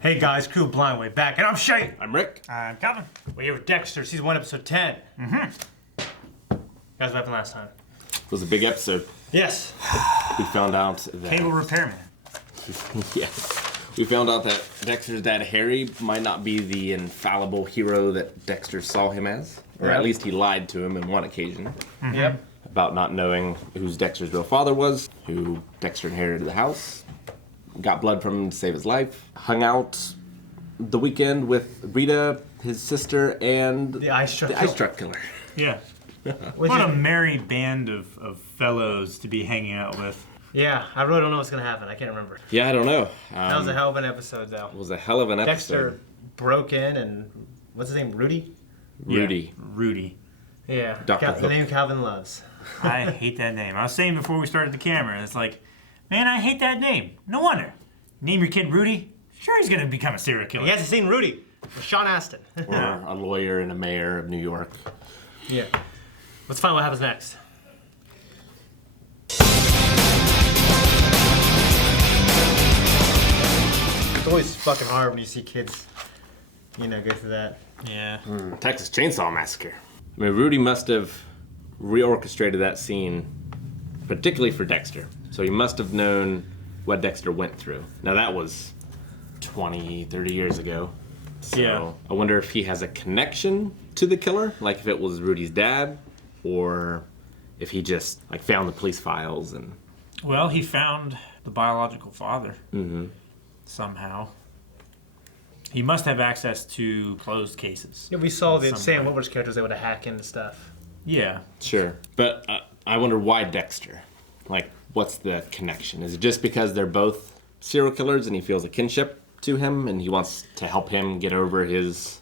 Hey guys, Crew Blind Way back, and I'm Shay. I'm Rick. I'm Calvin. We're here with Dexter, Season 1, Episode 10. Guys, what happened last time? It was a big episode. Yes. We found out that... Cable repairman. Yes. We found out that Dexter's dad, Harry, might not be the infallible hero that Dexter saw him as. Or at least he lied to him on one occasion. Yep. About not knowing who Dexter's real father was, who Dexter inherited the house, got blood from him to save his life, hung out the weekend with Rita, his sister, and The ice truck killer. Yeah. What a merry band of fellows to be hanging out with. Yeah, I really don't know what's going to happen. I can't remember. Yeah, I don't know. That was a hell of an episode, though. It was a hell of an episode. Dexter broke in and... What's his name? Rudy? Rudy. Yeah, Rudy. Yeah. Dr. The Hook. name Calvin loves. I hate that name. I was saying before we started the camera, it's like, man, I hate that name. No wonder. Name your kid Rudy? Sure, he's going to become a serial killer. He hasn't seen Rudy. With Sean Astin. Or a lawyer and a mayor of New York. Yeah. Let's find out what happens next. It's always fucking hard when you see kids, go through that. Yeah. Texas Chainsaw Massacre. I mean, Rudy must have reorchestrated that scene, particularly for Dexter. So he must have known what Dexter went through. Now that was 20, 30 years ago. So Yeah. I wonder if he has a connection to the killer, like if it was Rudy's dad, or if he just found the police files and... Well, he found the biological father. Somehow. He must have access to closed cases. Yeah, we saw the Somewhere. Sam Witwer's characters able to hack into stuff. Yeah. Sure. But I wonder why Dexter? What's the connection? Is it just because they're both serial killers and he feels a kinship to him and he wants to help him get over his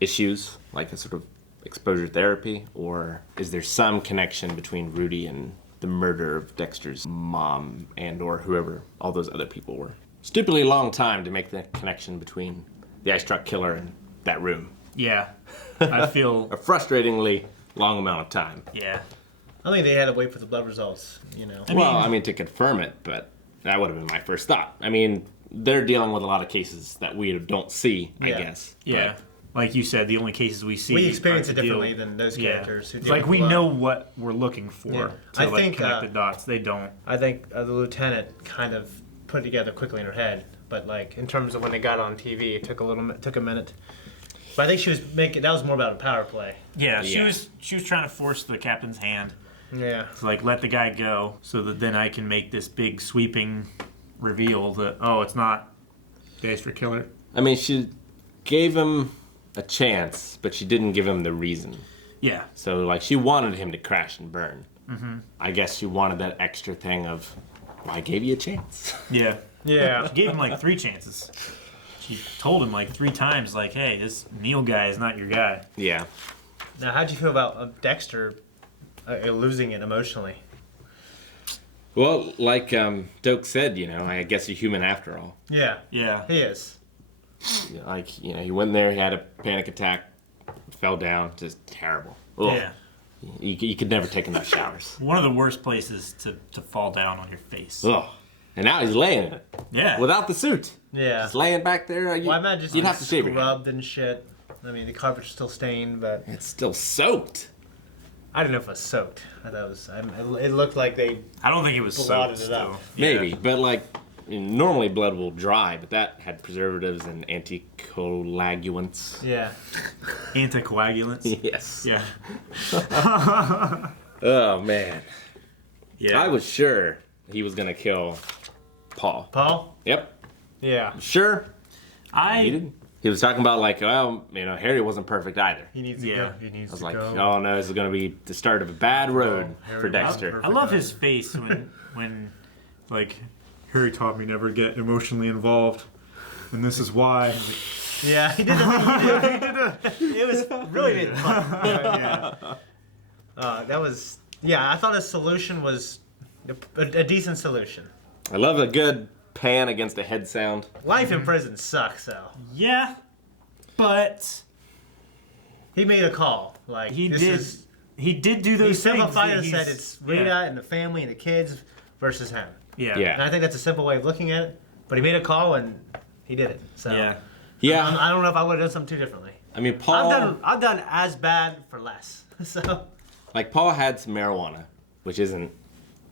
issues, like a sort of exposure therapy? Or is there some connection between Rudy and the murder of Dexter's mom and or whoever all those other people were? Stupidly long time to make the connection between the ice truck killer and that room. Yeah. I feel... A frustratingly long amount of time. Yeah. I think they had to wait for the blood results, I mean, to confirm it, but that would have been my first thought. I mean, they're dealing with a lot of cases that we don't see, I Yeah. guess. Yeah. Like you said, the only cases we see... We experience are it to differently deal- than those Yeah. characters who It's deal like with we blood. know what we're looking for Yeah. to I think, connect the dots. They don't. I think the lieutenant kind of put it together quickly in her head, but in terms of when they got on TV, it took a minute. But I think she was that was more about a power play. Yeah, Yeah. she was trying to force the captain's hand Yeah. to let the guy go so that then I can make this big sweeping reveal that it's not Dexter killer. I mean, she gave him a chance, but she didn't give him the reason. Yeah. So, she wanted him to crash and burn. I guess she wanted that extra thing of, well, I gave you a chance. Yeah. Yeah. She gave him 3 chances. She told him 3 times hey, this Neil guy is not your guy. Yeah. Now, how'd you feel about Dexter losing it emotionally? Well, like Doak said, I guess you're human after all. Yeah. Yeah. He is. He went there, he had a panic attack, fell down, just terrible. Ugh. Yeah. You could never take enough showers. One of the worst places to fall down on your face. Ugh. And now he's laying in it. Yeah. Without the suit. Yeah. Just laying back there. Well, I imagine you'd have to shave your head. scrubbed and shit. I mean, the carpet's still stained, but It's still soaked. I didn't know if it was soaked. I thought it was. It looked like they. I don't think it was Blotted soaked it up. still. Maybe. Yeah. But normally blood will dry, but that had preservatives and anticoagulants. Yeah. Anticoagulants. Yes. Yeah. Oh, man. Yeah. I was sure he was going to kill Paul. Paul? Yep. Yeah. Sure. He I did. He was talking about Harry wasn't perfect either. He needs to Yeah. go. He needs I was to like, go. oh no, this is going to be the start of a bad road Harry for wasn't Dexter. perfect. I love his face when Harry taught me never get emotionally involved, and this is why. Yeah, he did the thing he did. It was really made it fun. Yeah. That was. Yeah, I thought his solution was a decent solution. I love a good pan against a head sound. Life in prison sucks, though. Yeah, but He made a call. he this did. Is, He did do he those things. simplified that and said he's- it's Rita and the family and the kids versus him. Yeah. Yeah. And I think that's a simple way of looking at it. But he made a call, and He did it. So Yeah. I don't know if I would have done something too differently. I mean, Paul. I've done as bad for less. So. Like Paul had some marijuana, which isn't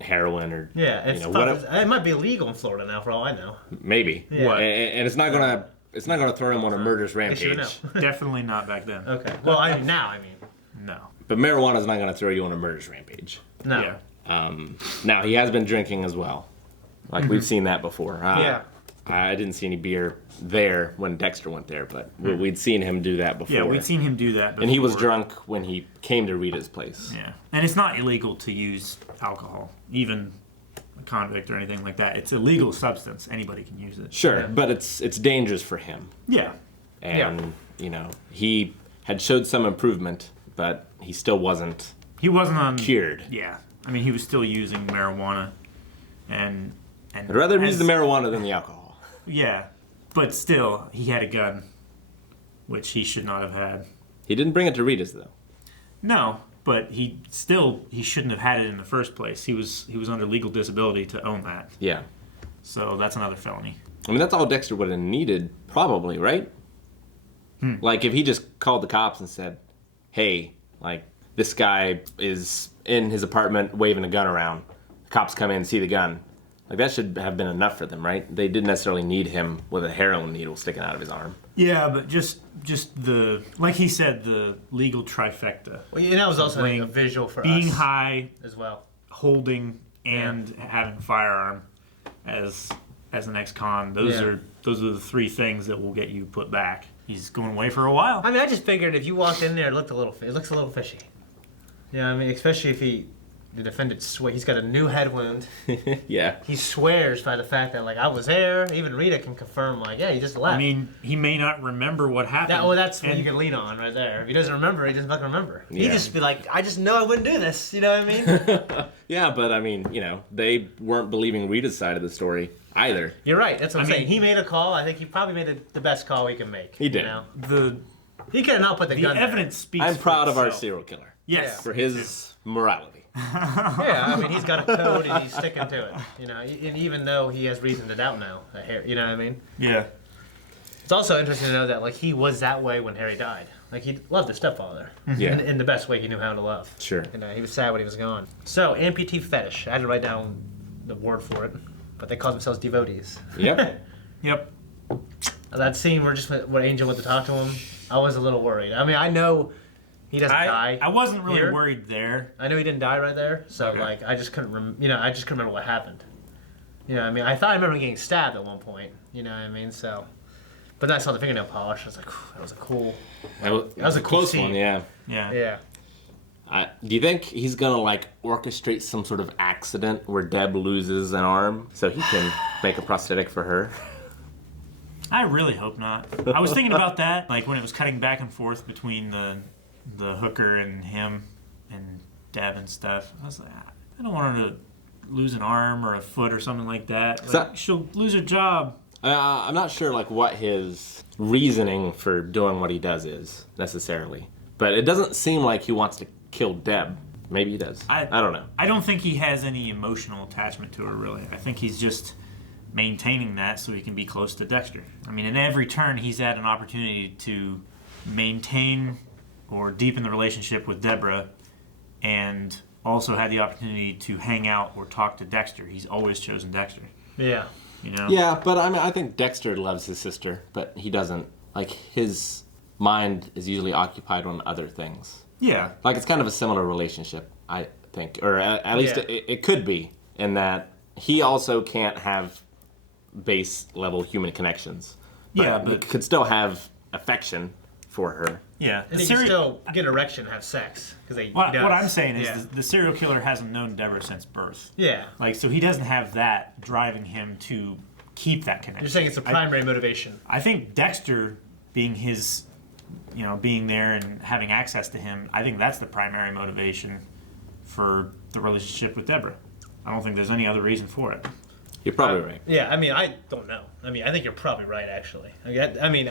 heroin or Yeah, you know, it might be illegal in Florida now, for all I know. maybe. Yeah. And it's not gonna throw him on a murderous Guess you rampage. know. Definitely not back then. Okay. Well, I mean now. No. But marijuana's not gonna throw you on a murderous rampage. No. Yeah. Now he has been drinking as well. Like we've seen that before. Yeah. I didn't see any beer there when Dexter went there, but we'd seen him do that before. Yeah, we'd seen him do that before. And he was drunk when he came to Rita's place. Yeah. And it's not illegal to use alcohol, even a convict or anything like that. It's a legal substance. Anybody can use it. Sure, Yeah. but it's dangerous for him. Yeah. And, you know, he had showed some improvement, but he still wasn't He wasn't on cured. Yeah. I mean, he was still using marijuana and I'd rather use the marijuana than the alcohol. Yeah. But still, he had a gun, which he should not have had. He didn't bring it to Rita's, though. No, but he shouldn't have had it in the first place. He was under legal disability to own that. Yeah. So that's another felony. I mean, that's all Dexter would have needed, probably, right? Like, if he just called the cops and said, hey, like, this guy is in his apartment waving a gun around. The cops come in and see the gun. Like, that should have been enough for them, right? They didn't necessarily need him with a heroin needle sticking out of his arm. Yeah, but just the, like he said, the legal trifecta. Well, that was also Like, a visual for being us high, as well. holding, and having a firearm as an ex-con. Those Yeah. are the three things that will get you put back. He's going away for a while. I mean, I just figured if you walked in there, it looks a little fishy. Yeah, I mean, especially if the defendant he's got a new head wound. Yeah. He swears by the fact that, like, I was there. Even Rita can confirm, like, yeah, he just left. I mean, he may not remember what happened. That's what and you can lean on right there. If he doesn't remember, he doesn't fucking remember. Yeah. He'd just be like, I just know I wouldn't do this. You know what I mean? Yeah, but I mean, you know, they weren't believing Rita's side of the story either. You're right. That's what I'm I mean- saying. He made a call. I think he probably made the best call he can make. He did. You know? The He could have not put the gun there. evidence speaks. I'm for proud of our itself. serial killer Yes. for his morality. Yeah, I mean, he's got a code and he's sticking to it. You know, and even though he has reason to doubt now, you know what I mean? Yeah. It's also interesting to know that, like, he was that way when Harry died. Like, he loved his stepfather Yeah. in the best way he knew how to love. Sure. You know, he was sad when he was gone. So, amputee fetish. I had to write down the word for it, but they call themselves devotees. Yep. Yep. That scene where when Angel went to talk to him, I was a little worried. I mean, I know he doesn't die. I wasn't really here. worried there. I know he didn't die right there, so Okay. like I just couldn't remember what happened. You know what I mean? I thought I remember him getting stabbed at one point. You know what I mean? So, but then I saw the fingernail polish. I was like, that was a cool. That was a cool close scene. one, yeah. Yeah. Yeah. Do you think he's gonna like orchestrate some sort of accident where Deb loses an arm so he can make a prosthetic for her? I really hope not. I was thinking about that, like when it was cutting back and forth between the hooker and him and Deb and stuff. I was like, I don't want her to lose an arm or a foot or something like that. Like, she'll lose her job. I'm not sure like what his reasoning for doing what he does is necessarily, but it doesn't seem like he wants to kill Deb. Maybe he does. I don't know. I don't think he has any emotional attachment to her, really. I think he's just maintaining that so he can be close to Dexter. I mean, in every turn, he's had an opportunity to maintain or deepen the relationship with Deborah and also had the opportunity to hang out or talk to Dexter. He's always chosen Dexter, Yeah. you know? Yeah, but I mean, I think Dexter loves his sister, but he doesn't. Like, his mind is usually occupied on other things. Yeah. Like, it's kind of a similar relationship, I think. Or at least Yeah. it could be, in that he also can't have base-level human connections. Yeah, but- could still have affection for her. Yeah. And he can still get an erection and have sex. What I'm saying is yeah. the serial killer hasn't known Deborah since birth. Yeah. Like, so he doesn't have that driving him to keep that connection. You're saying it's a primary motivation. I think Dexter being his, being there and having access to him, I think that's the primary motivation for the relationship with Deborah. I don't think there's any other reason for it. You're probably right. Yeah, I mean, I don't know. I mean, I think you're probably right, actually. I mean,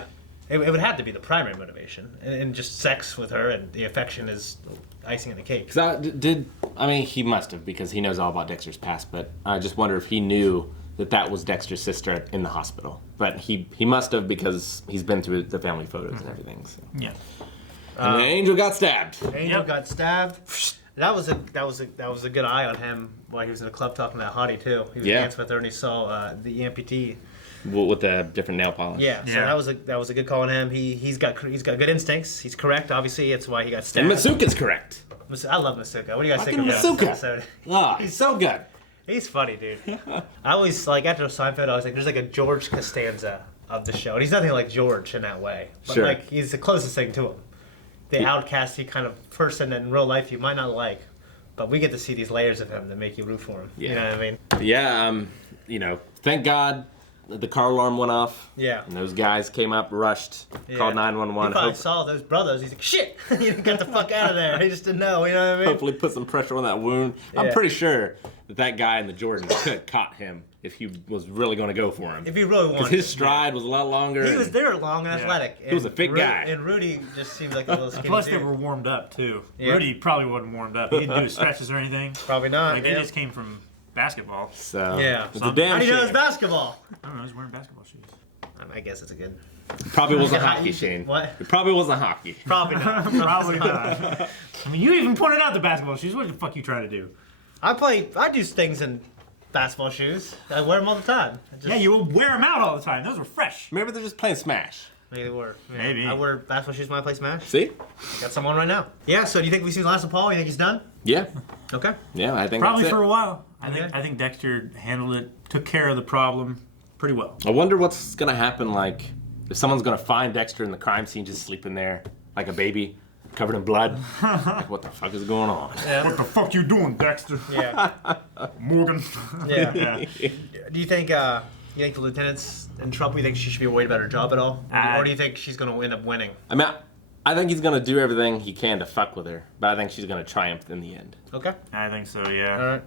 it would have to be the primary motivation, and just sex with her and the affection is icing on the cake. I mean, he must have, because he knows all about Dexter's past, but I just wonder if he knew that was Dexter's sister in the hospital. But he must have, because he's been through the family photos and everything. So. Yeah. And then Angel got stabbed. Angel got stabbed. That was a good eye on him while he was in the club talking to that hottie too. He was dancing with her and he saw the amputee. With the different nail polish. Yeah, so that was a good call on him. He's got good instincts. He's correct, obviously. That's why he got stabbed. And Masuka's correct. I love Masuka. What do you guys think Fucking about Masuka. this episode? Oh, he's so good. He's funny, dude. I always, like, after Seinfeld, I was like, there's like a George Costanza of the show. And he's nothing like George in that way. But, Sure. like, he's the closest thing to him. The outcasty kind of person that in real life you might not like. But we get to see these layers of him that make you root for him. Yeah. You know what I mean? Yeah, thank God the car alarm went off. Yeah. And those guys came up, rushed, called 911. He probably saw those brothers. He's like, shit! He got the fuck out of there. He just didn't know, you know what I mean? Hopefully put some pressure on that wound. Yeah. I'm pretty sure that guy in the Jordan could have caught him if he was really going to go for him. If he really wanted Because his stride was a lot longer. He was there long and athletic. He was a fit guy. And Rudy just seemed like a little skinny Plus, dude. they were warmed up too. Yeah. Rudy probably wasn't warmed up. He didn't do stretches or anything. Probably not. Like, they just came from basketball. So, Yeah. it's a damn How do you know it's shame. basketball? I don't know. He's wearing basketball shoes. I guess it's a good. Probably wasn't hockey, Shane. What? It probably wasn't hockey. Probably not. Probably not. I mean, you even pointed out the basketball shoes. What the fuck you trying to do? I do things in basketball shoes. I wear them all the time. Yeah, you will wear them out all the time. Those were fresh. Maybe they're just playing Smash. Maybe they were. Yeah. Maybe. I wear basketball shoes when I play Smash. See? Got some on right now. Yeah. So do you think we see the last of Paul? You think he's done? Yeah. Okay. Yeah, I think Probably that's for it. a while. Okay. I think Dexter handled it, took care of the problem pretty well. I wonder what's going to happen, like, if someone's going to find Dexter in the crime scene just sleeping there like a baby, covered in blood. Like, what the fuck is going on? Yeah. What the fuck you doing, Dexter? Yeah. Morgan. Yeah. Yeah. Do you think the lieutenant's in trouble? You think she should be worried about her job at all, or do you think she's going to end up winning? I mean, I think he's going to do everything he can to fuck with her, but I think she's going to triumph in the end. Okay. I think so. Yeah. All right.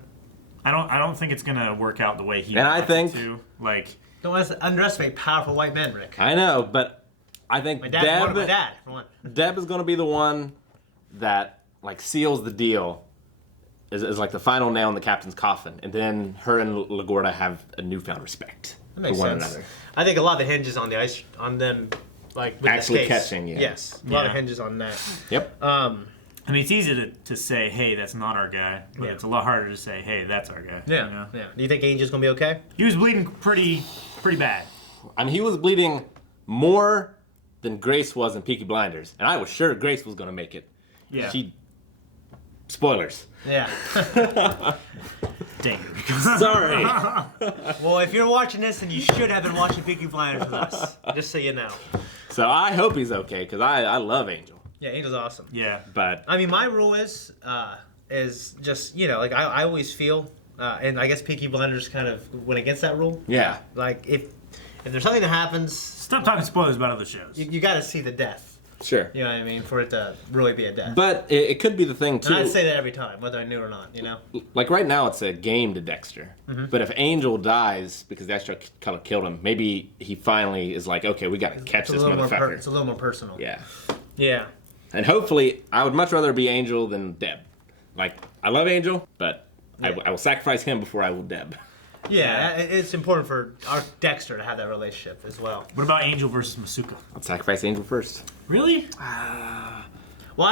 I don't think it's gonna work out the way he. And I wants think- it to. Like. Don't underestimate powerful white men, Rick. I know, but I think My dad, for one. Deb is going to be the one that, like, seals the deal, is like the final nail in the captain's coffin, and then her and LaGuardia have a newfound respect That makes for one sense. another. I think a lot of it hinges on on them, like with Actually this case. catching, yeah. Yes, a lot of Yeah. hinges on that. Yep. I mean, it's easy to say, hey, that's not our guy, but Yeah. it's a lot harder to say, hey, that's our guy. Yeah, You know? yeah. Do you think Angel's gonna be okay? He was bleeding pretty bad. I mean, he was bleeding more than Grace was in Peaky Blinders, and I was sure Grace was going to make it. Yeah. Spoilers. Yeah. Dang. Sorry. Well, if you're watching this, then you should have been watching Peaky Blinders with us. Just so you know. So I hope he's okay, because I love Angel. Yeah, Angel's awesome. Yeah. But I mean, my rule is just like I always feel, and I guess Peaky Blinders kind of went against that rule. yeah, Like if there's something that happens, Stop talking spoilers about other shows. you got to see the death. sure. You know what I mean? For it to really be a death. But it could be the thing, too. And I'd say that every time, whether I knew or not. You know? Like right now, it's a game to Dexter. Mm-hmm. But if Angel dies because the extra color killed him, maybe he finally is like, okay, we got to catch this motherfucker. It's a little more personal. Yeah. Yeah. And hopefully, I would much rather be Angel than Deb. Like, I love Angel, but I will sacrifice him before I will Deb. Yeah, it's important for our Dexter to have that relationship as well. What about Angel versus Masuka? I'll sacrifice Angel first. Really? Well,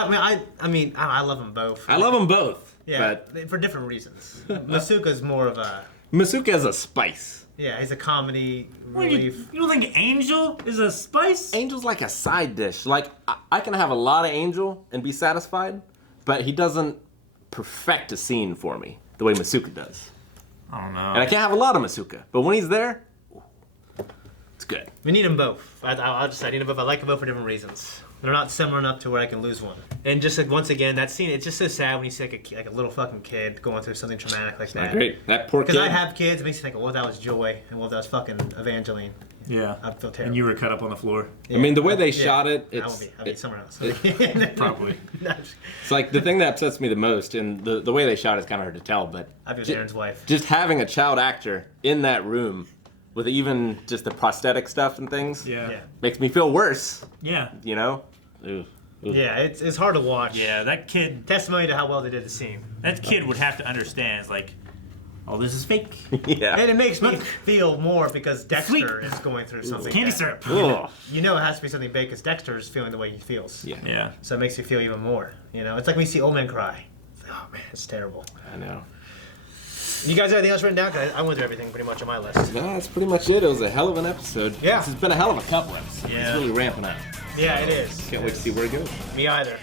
I mean, I love them both. I love them both. Yeah, But for different reasons. Masuka's more of a Masuka is a spice. he's a comedy What, relief. you don't think Angel is a spice? Angel's like a side dish. Like, I can have a lot of Angel and be satisfied, but he doesn't perfect a scene for me the way Masuka does. I don't know. And I can't have a lot of Masuka, but when he's there, it's good. We need them both. I'll just say I need them both. I like them both for different reasons. They're not similar enough to where I can lose one. And just like once again, that scene, it's just so sad when you see like a little fucking kid going through something traumatic like that. Great. That poor kid. Because I have kids, it makes you think, well, that was Joy, and what if that was fucking Evangeline. Yeah. I feel terrible. And you were cut up on the floor. I mean, the way they Yeah. shot it, I'll be somewhere else. Probably. it's like the thing that upsets me the most, and the way they shot is kind of hard to tell, but I'd be Aaron's wife. just having a child actor in that room with even just the prosthetic stuff and things Yeah. makes me feel worse, Yeah. you know? Ugh. Yeah, it's hard to watch. Yeah, that kid Testimony to how well they did the scene. would have to understand. It's like all this is fake. Yeah. And it makes me feel more because Dexter is going through something. Candy bad. syrup. Ugh. You know it has to be something big because Dexter is feeling the way he feels. Yeah. Yeah. So it makes you feel even more. You know, it's like when you see old men cry. It's like, oh man, it's terrible. I know. You guys have anything else written down? 'Cause I went through everything pretty much on my list. No, that's pretty much it. It was a hell of an episode. Yeah. This has been a hell of a couple episodes. Yeah. It's really ramping up. Yeah, it is. Can't wait to see where it goes. Me either.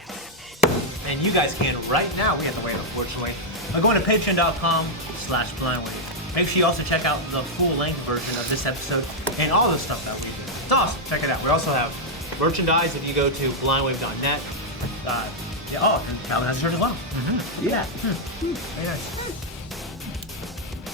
And you guys can right now. We have to wait, unfortunately. By going to patreon.com/blindwave. Make sure you also check out the full-length version of this episode and all the stuff that we do. It's awesome. Check it out. We also have merchandise if you go to blindwave.net. And Calvin has a shirt as well. Yeah. Very nice.